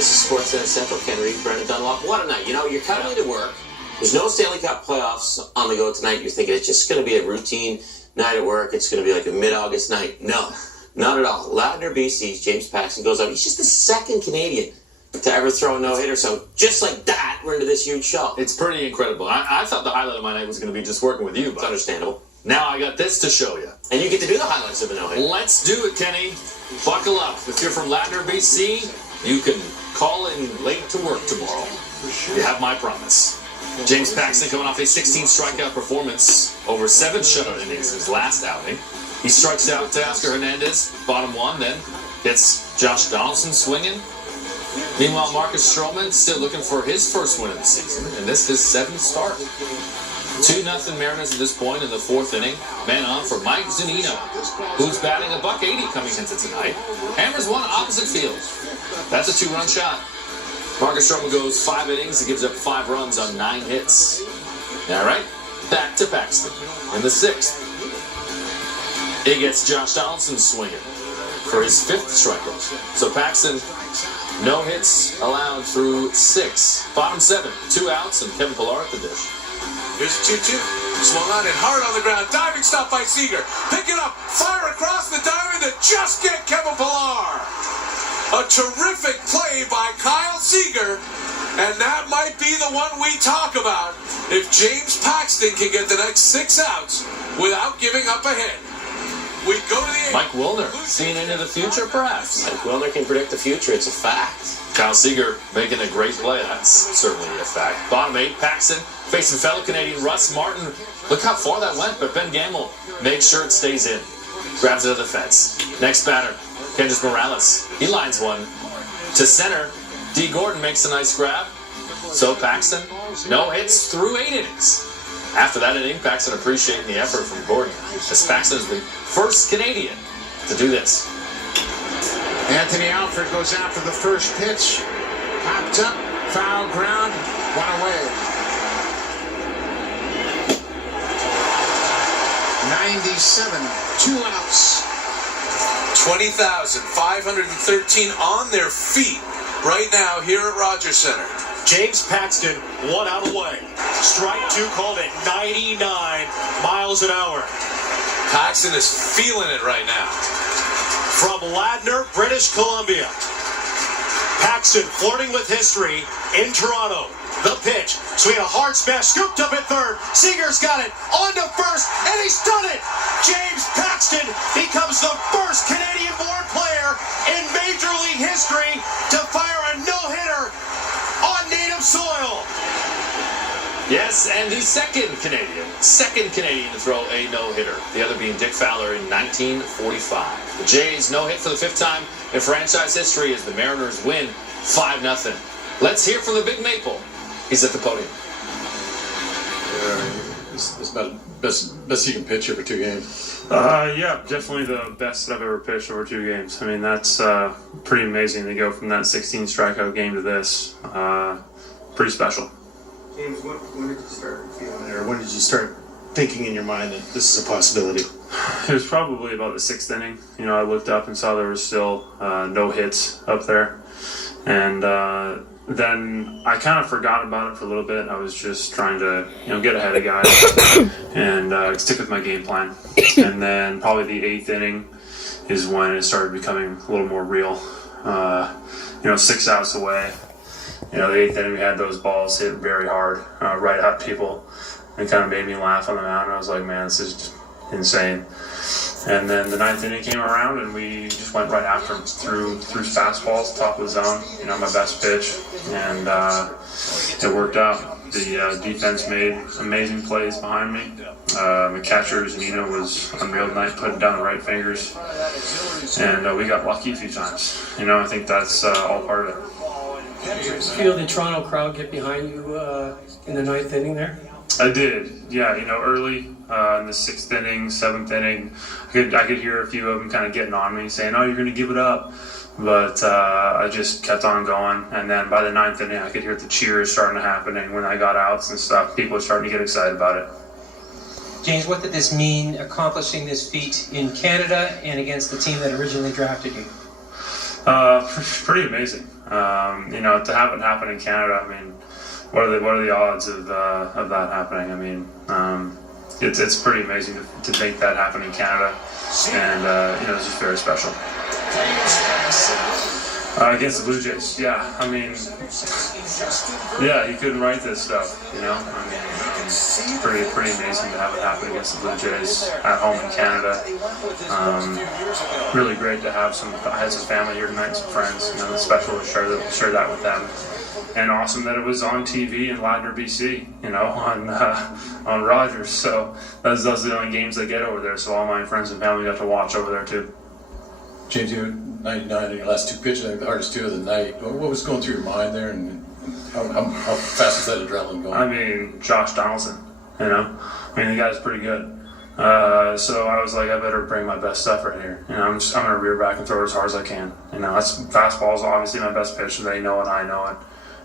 This is Sportsnet Central. Ken Reed, Brendan Dunlop. What a night. You know, you're coming into work. There's no Stanley Cup playoffs on the go tonight. You're thinking it's just going to be a routine night at work. It's going to be like a mid-August night. No, not at all. Ladner, BC's James Paxton goes out. He's just the second Canadian to ever throw a no-hitter. So just like that, we're into this huge show. It's pretty incredible. I thought the highlight of my night was going to be just working with you, but it's understandable. Now I got this to show you. And you get to do the highlights of the no-hitter. Let's do it, Kenny. Buckle up. If you're from Ladner, BC, you can call in late to work tomorrow. You have my promise. James Paxton coming off a 16 strikeout performance over 7 shutout innings in his last outing. He strikes out to Oscar Hernandez, bottom one, then hits Josh Donaldson swinging. Meanwhile, Marcus Stroman still looking for his first win of the season, and this is his 7th start. 2-0 Mariners at this point in the 4th inning. Man on for Mike Zunino, who's batting $180 coming into tonight. Hammers one opposite field. That's a 2-run shot. Marcus Stroman goes 5 innings. He gives up 5 runs on 9 hits. All right, back to Paxton in the 6th. He gets Josh Donaldson swinging for his 5th strikeout. So Paxton, no hits allowed through 6. Bottom 7, 2 outs, and Kevin Pillar at the dish. Here's a 2-2. Swung on it hard on the ground. Diving stop by Seager. Pick it up. Fire across the diamond to just get Kevin Pillar. A terrific play by Kyle Seager. And that might be the one we talk about if James Paxton can get the next 6 outs without giving up a hit. We go to the... Mike Wilner, seeing into the future, perhaps. Mike Wilner can predict the future. It's a fact. Kyle Seager making a great play. That's certainly a fact. Bottom 8, Paxton facing fellow Canadian Russ Martin. Look how far that went, but Ben Gamble makes sure it stays in. Grabs it to the fence. Next batter, Kendrys Morales. He lines one to center. D. Gordon makes a nice grab. So Paxton, no hits through 8 innings. After that inning, Paxton appreciating the effort from Gordon, as Paxton is the first Canadian to do this. Anthony Alford goes after the first pitch. Popped up, foul ground, 1 away. 97, 2 outs. 20,513 on their feet right now here at Rogers Center. James Paxton, 1 out away. Strike 2 called at 99 miles an hour. Paxton is feeling it right now. From Ladner, British Columbia. Paxton flirting with history in Toronto. The pitch, swing a hard smash, scooped up at third. Seager's got it, on to first, and he's done it! James Paxton becomes the first Canadian-born player in Major League history to fire a no-hitter on native soil. Yes, and the second Canadian to throw a no-hitter. The other being Dick Fowler in 1945. The Jays no-hit for the 5th time in franchise history as the Mariners win 5-0. Let's hear from the Big Maple. He's at the podium. It's about the best you can pitch over 2 games. Yeah, definitely the best I've ever pitched over 2 games. I mean, that's pretty amazing to go from that 16 strikeout game to this. Pretty special. James, when did you start feeling it, or when did you start thinking in your mind that this is a possibility? It was probably about the 6th inning. You know, I looked up and saw there was still no hits up there. And then I kind of forgot about it for a little bit. I was just trying to, get ahead of guys and stick with my game plan. And then probably the 8th inning is when it started becoming a little more real. 6 outs away. The 8th inning, we had those balls hit very hard, right at people. It kind of made me laugh on the mound. I was like, man, this is just insane. And then the 9th inning came around, and we just went right after him through fastballs, top of the zone, my best pitch. And it worked out. The defense made amazing plays behind me. The catcher, Zanino, was unreal tonight, putting down the right fingers. And we got lucky a few times. I think that's all part of it. Did you feel the Toronto crowd get behind you in the 9th inning there? I did, yeah. Early in the 6th inning, 7th inning, I could hear a few of them kind of getting on me, saying, "Oh, you're going to give it up." But I just kept on going, and then by the 9th inning, I could hear the cheers starting to happen, and when I got outs and stuff, people were starting to get excited about it. James, what did this mean, accomplishing this feat in Canada and against the team that originally drafted you? Pretty amazing. To have it happen in Canada, I mean, what are the odds of that happening? I mean, it's pretty amazing to make that happen in Canada, and it's just very special. Against the Blue Jays, yeah. I mean, yeah, you couldn't write this stuff, I mean, it's pretty amazing to have it happen against the Blue Jays at home in Canada. Really great to have I had some family here tonight, some friends. It's special to share that with them. And awesome that it was on TV in Ladner, BC, on Rogers. So those are the only games I get over there. So all my friends and family got to watch over there too. James, you had 99 in your last 2 pitches, I think the hardest 2 of the night. What was going through your mind there, and how fast is that adrenaline going? I mean, Josh Donaldson, the guy's pretty good. So I was like, I better bring my best stuff right here. I'm going to rear back and throw it as hard as I can. Fastball is obviously my best pitch, and they know it, I know it.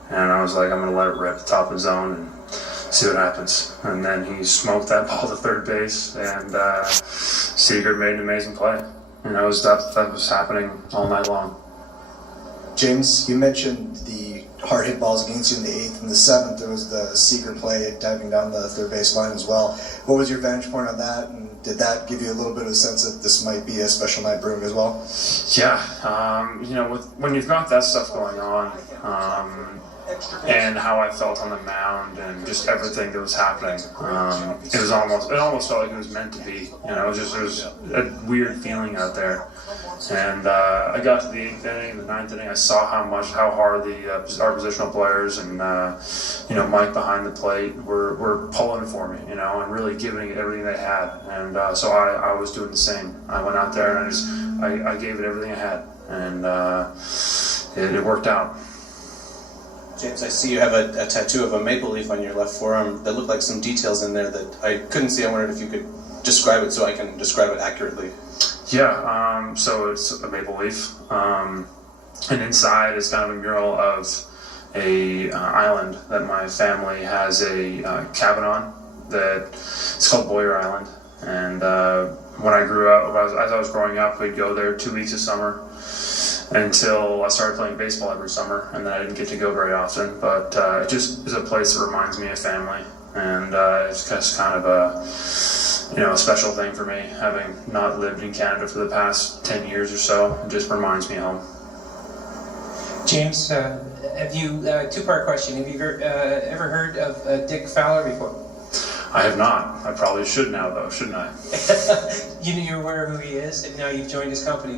And I was like, I'm going to let it rip the top of the zone and see what happens. And then he smoked that ball to third base, and Seager made an amazing play. That was happening all night long. James, you mentioned the hard hit balls against you in the 8th and the 7th. There was the Seager play diving down the third base line as well. What was your vantage point on that? And did that give you a little bit of a sense that this might be a special night brewing as well? Yeah, when you've got that stuff going on, and how I felt on the mound and just everything that was happening, it almost felt like it was meant to be. It was a weird feeling out there. And I got to the 8th inning and the 9th inning. I saw how hard our positional players and Mike behind the plate were pulling for me, and really giving it everything they had. And so I was doing the same. I went out there and I gave it everything I had, and it worked out. James, I see you have a tattoo of a maple leaf on your left forearm that looked like some details in there that I couldn't see. I wondered if you could describe it so I can describe it accurately. Yeah, so it's a maple leaf, and inside is kind of a mural of a island that my family has a cabin on. It's called Boyer Island, and when I grew up, as I was growing up, we'd go there 2 weeks of summer until I started playing baseball every summer, and then I didn't get to go very often. But it just is a place that reminds me of family, and it's just kind of a special thing for me, having not lived in Canada for the past 10 years or so. It just reminds me of home. James, have you, 2-part question, have you ever heard of Dick Fowler before? I have not. I probably should now, though, shouldn't I? You're aware of who he is, and now you've joined his company.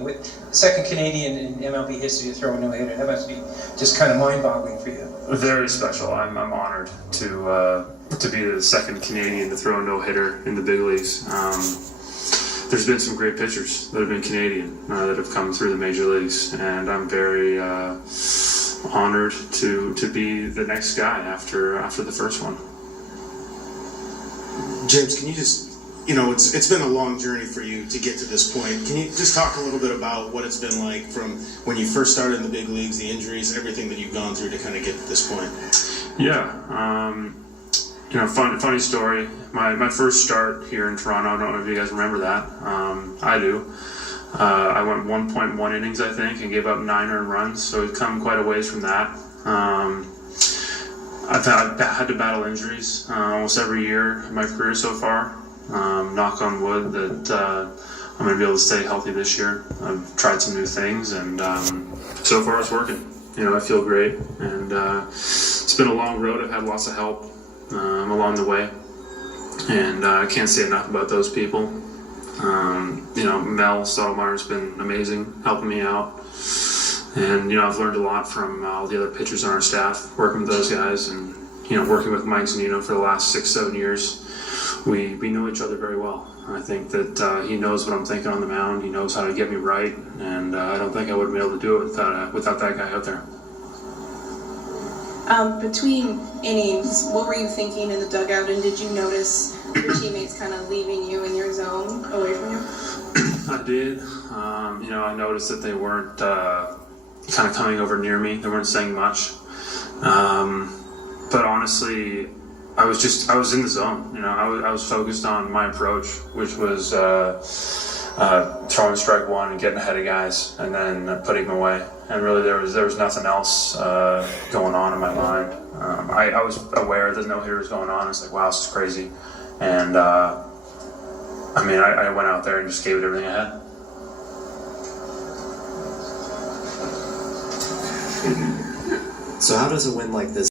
Second Canadian in MLB history to throw a no-hitter. That must be just kind of mind-boggling for you. Very special. I'm honored to be the second Canadian to throw a no-hitter in the big leagues. There's been some great pitchers that have been Canadian that have come through the major leagues, and I'm very honored to be the next guy after the first one. James, can you just, it's been a long journey for you to get to this point. Can you just talk a little bit about what it's been like from when you first started in the big leagues, the injuries, everything that you've gone through to kind of get to this point? Yeah, funny story. My first start here in Toronto, I don't know if you guys remember that. I do. I went 1.1 innings, I think, and gave up 9 earned runs, so we've come quite a ways from that. I've had to battle injuries almost every year in my career so far. Knock on wood that I'm going to be able to stay healthy this year. I've tried some new things, and so far it's working. I feel great, and it's been a long road. I've had lots of help along the way, and I can't say enough about those people. Mel Stottlemyre's been amazing, helping me out. And, I've learned a lot from all the other pitchers on our staff, working with those guys, and, working with Mike Zunino for the last 6-7 years. We know each other very well. I think that he knows what I'm thinking on the mound. He knows how to get me right, and I don't think I would have been able to do it without that guy out there. Between innings, what were you thinking in the dugout, and did you notice your teammates kind of leaving you in your zone away from you? I did. I noticed that they weren't kind of coming over near me. They weren't saying much. But honestly, I was in the zone. I was focused on my approach, which was throwing strike one and getting ahead of guys, and then putting them away. And really, there was nothing else going on in my mind. I was aware that no hitter was going on. I was like, wow, this is crazy. And I mean, I went out there and just gave it everything I had. So how does a win like this